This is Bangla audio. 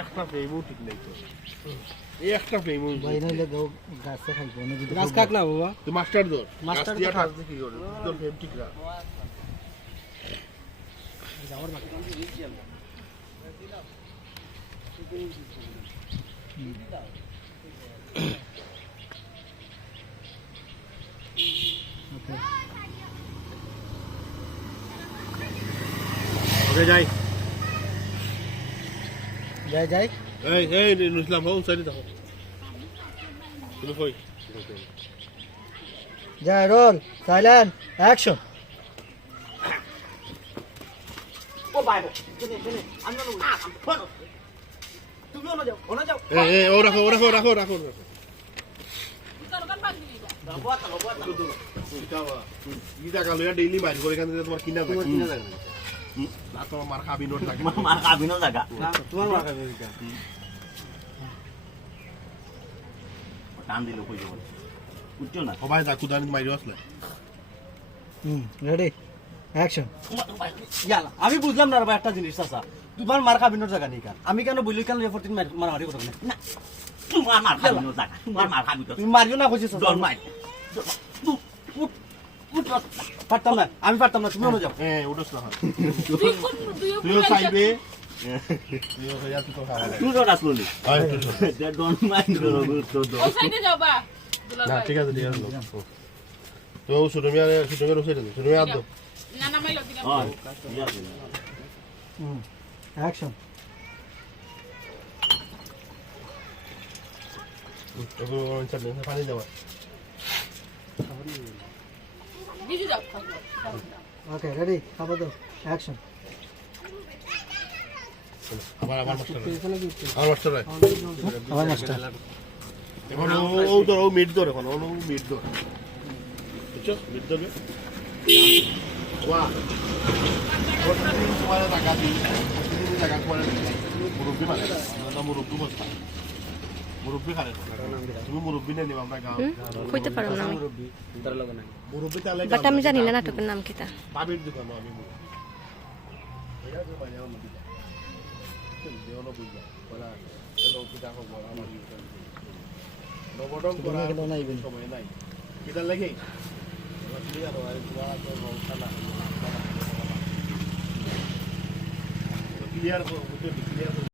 একটা ফ্রেমও ঠিক নেই তো। এই একটা ফ্রেমও ভাই নাইলে গাছে খাইবো না গাছ কাক না বাবা? তো মাস্টার ধর। মাস্টার দিয়া। কাজ কি করে তোর ফ্রেম ঠিক রাখ ওকে। ওকে যাই যাই যাই এই এই নুসলাম হও সাইডে দেখো তুমি কই যাই রোল সাইলেন্ট অ্যাকশন ও রাখো ও রাখো রাখো রাখো রাখো গীতা কালো ডেইলি বাইর করে এখান থেকে তোমার কিনা থাকে হুম, না তোমার মার থাকে মার খাবি না জায়গা তোমার মার খাবে টান দিল কই যাব উঠছো না সবাই যা কুদানি মাইরো আসলে হুম রেডি অ্যাকশন ইয়ালা আমি বুঝলাম না রে ভাই একটা জিনিস চাচা তোমার মার খাবি না জায়গা নেই কার। আমি কেন বলি কেন রেফারটিন মারামারি করব না। না তোমার মার খাবি না জায়গা তোমার মার খাবি তুমি মারিও না কইছিস জন মাই পারতাম না আমি পারতাম না তুমি অন্য যাও। হ্যাঁ ওটা না তুইও চাইবে হয় ঠিক আছে ঠিক আছে তো সুরমিয়া সুরমিয়া রসে সুরমিয়া আদ না না মাইলো দিলাম। ঠিক আছে হুম অ্যাকশন পানি দেওয়া। ওকে রেডি খাবার দাও। অ্যাকশন আমার আমার মাস্টার আমার মাস্টার আমার মাস্টার। এখন ও- ধর ও মিট ধর এখন ও মিট ধর। বুঝছ? মিট ধরবে। তোমার টাকা দিই টাকা করে মুরব্বী মানে না মুরব্বী বসতা মুরব্বী খালে তুমি মুরব্বী নিবা আমরা গাঁও কইতে পারো না আমি। মুরব্বী। তাহলে বাট আমি জানি না নাটকের নাম দোকান আমি মুরব্বী। এটা তো বুঝবা বলা চলো হোক আমার নবডং করা সময় নাই কিটা লাগে ক্লিয়ার ক্লিয়ার ক্লিয়ার